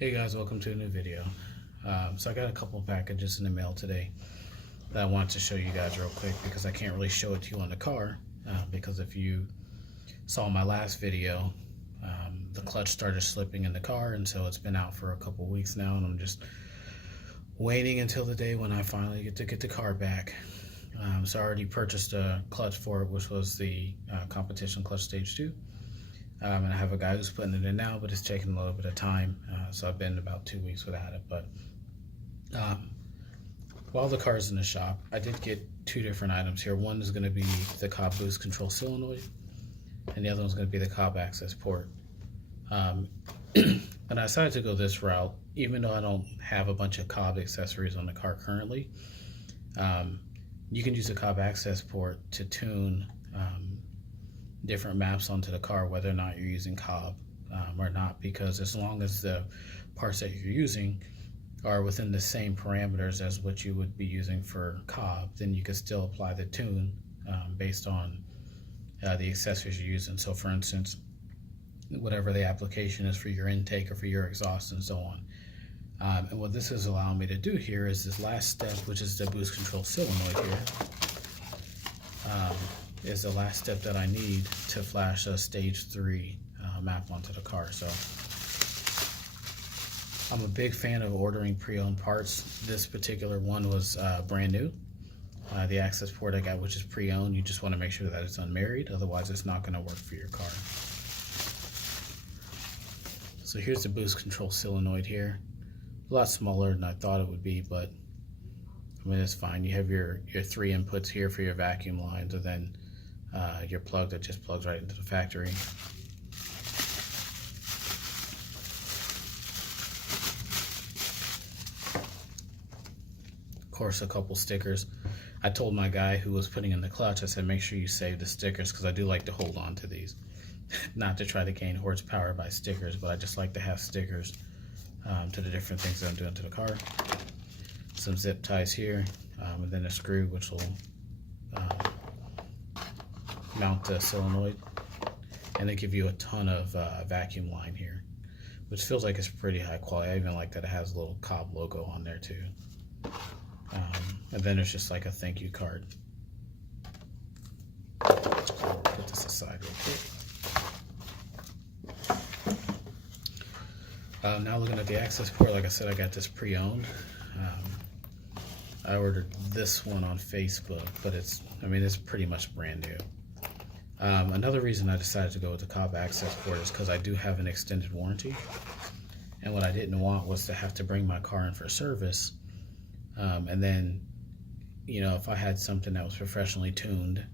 Hey guys, welcome to a new video. So I got a couple packages in the mail today that I want to show you guys real quick because I can't really show it to you on the car because if you saw my last video, the clutch started slipping in the car, and so it's been out for a couple weeks now, and I'm just waiting until the day when I finally get the car back. So I already purchased a clutch for it, which was the competition clutch stage 2. And I have a guy who's putting it in now, but it's taking a little bit of time. So I've been about 2 weeks without it. But while the car's in the shop, I did get two different items here. One is going to be the Cobb boost control solenoid, and the other one's going to be the Cobb Accessport. And I decided to go this route, even though I don't have a bunch of Cobb accessories on the car currently. You can use the Cobb Accessport to tune different maps onto the car, whether or not you're using Cobb or not, because as long as the parts that you're using are within the same parameters as what you would be using for Cobb, then you can still apply the tune based on the accessories you're using. So for instance, whatever the application is for your intake or for your exhaust and so on. And what this is allowing me to do here is this last step, which is the boost control solenoid here. Is the last step that I need to flash a stage 3 map onto the car. So I'm a big fan of ordering pre-owned parts. This particular one was brand new. The Accessport I got, which is pre-owned, you just want to make sure that it's unmarried, otherwise it's not going to work for your car. So here's the boost control solenoid here. A lot smaller than I thought it would be, but I mean, it's fine. You have your 3 inputs here for your vacuum lines, and then your plug that just plugs right into the factory. Of course, a couple stickers. I told my guy who was putting in the clutch, I said, make sure you save the stickers, because I do like to hold on to these. Not to try to gain horsepower by stickers, but I just like to have stickers to the different things that I'm doing to the car. Some zip ties here, and then a screw which will mount the solenoid, and they give you a ton of vacuum line here, which feels like it's pretty high quality. I even like that it has a little Cobb logo on there too. And then there's just like a thank you card. Put this aside real quick. Now looking at the Accessport, like I said, I got this pre-owned. I ordered this one on Facebook, but it's pretty much brand new. Another reason I decided to go with the Cobb Accessport is because I do have an extended warranty, and what I didn't want was to have to bring my car in for service, and then, you know, if I had something that was professionally tuned,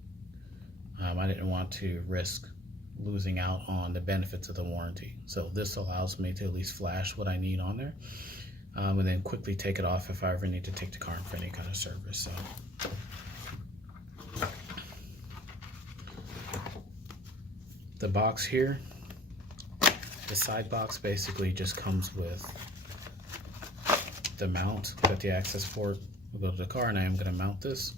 I didn't want to risk losing out on the benefits of the warranty. So this allows me to at least flash what I need on there, and then quickly take it off if I ever need to take the car in for any kind of service. So the box here, the side box basically just comes with the mount that the Accessport will go to the car, and I am going to mount this.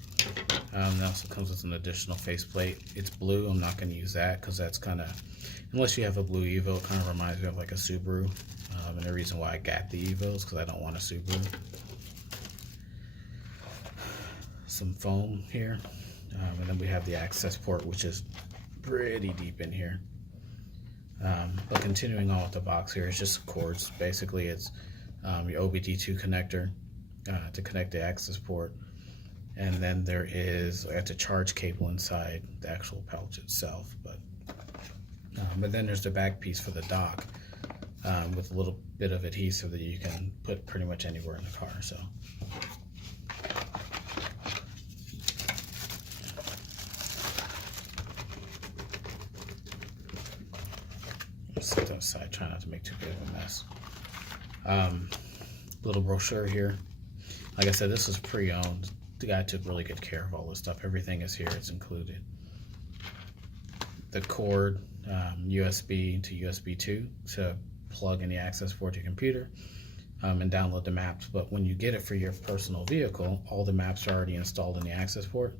It also comes with an additional faceplate. It's blue. I'm not going to use that because that's kind of, unless you have a blue Evo, it kind of reminds me of like a Subaru. And the reason why I got the Evo is because I don't want a Subaru. Some foam here, and then we have the Accessport, which is pretty deep in here. But continuing on with the box here, it's just cords. Basically, it's your OBD2 connector to connect the Accessport, and then there is a charge cable inside the actual pouch itself. But then there's the back piece for the dock with a little bit of adhesive that you can put pretty much anywhere in the car. So. Set that aside, try not to make too big of a mess. Little brochure here. Like I said, this is pre-owned. The guy took really good care of all this stuff. Everything is here, it's included. The cord, USB to USB 2 to plug in the Accessport to your computer and download the maps. But when you get it for your personal vehicle, all the maps are already installed in the Accessport,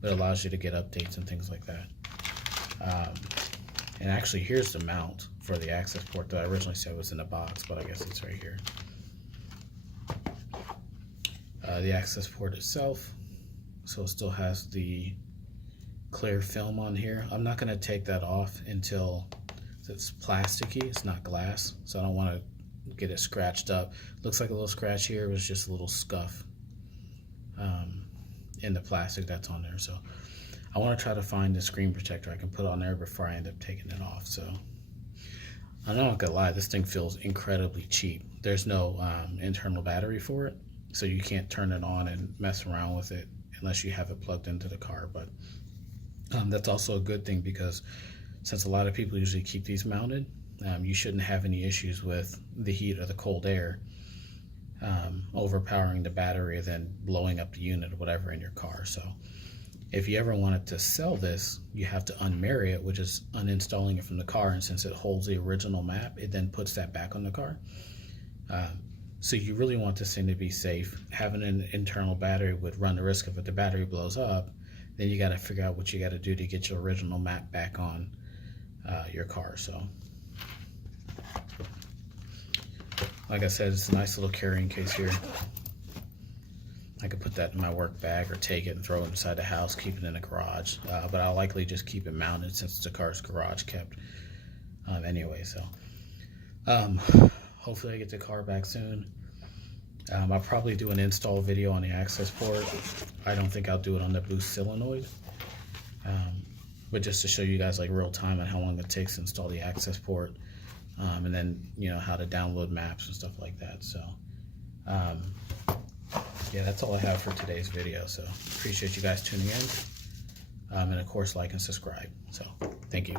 but it allows you to get updates and things like that. And actually, here's the mount for the Accessport that I originally said was in the box, but I guess it's right here. The Accessport itself, so it still has the clear film on here. I'm not going to take that off until it's plasticky, it's not glass, so I don't want to get it scratched up. Looks like a little scratch here, it was just a little scuff in the plastic that's on there. So I want to try to find a screen protector I can put on there before I end up taking it off. So I'm not gonna lie, this thing feels incredibly cheap. There's no internal battery for it, so you can't turn it on and mess around with it unless you have it plugged into the car. But that's also a good thing, because since a lot of people usually keep these mounted, you shouldn't have any issues with the heat or the cold air overpowering the battery and then blowing up the unit or whatever in your car. So if you ever wanted to sell this, you have to unmarry it, which is uninstalling it from the car. And since it holds the original map, it then puts that back on the car. So you really want this thing to be safe. Having an internal battery would run the risk of, if the battery blows up, then you got to figure out what you got to do to get your original map back on your car. So like I said, it's a nice little carrying case here. I could put that in my work bag or take it and throw it inside the house, keep it in the garage. But I'll likely just keep it mounted since it's a car's garage kept anyway. So hopefully I get the car back soon. I'll probably do an install video on the Accessport. I don't think I'll do it on the boost solenoid. But just to show you guys like real time on how long it takes to install the Accessport. And then, you know, how to download maps and stuff like that. So yeah, that's all I have for today's video. So appreciate you guys tuning in. And of course, like and subscribe. So thank you.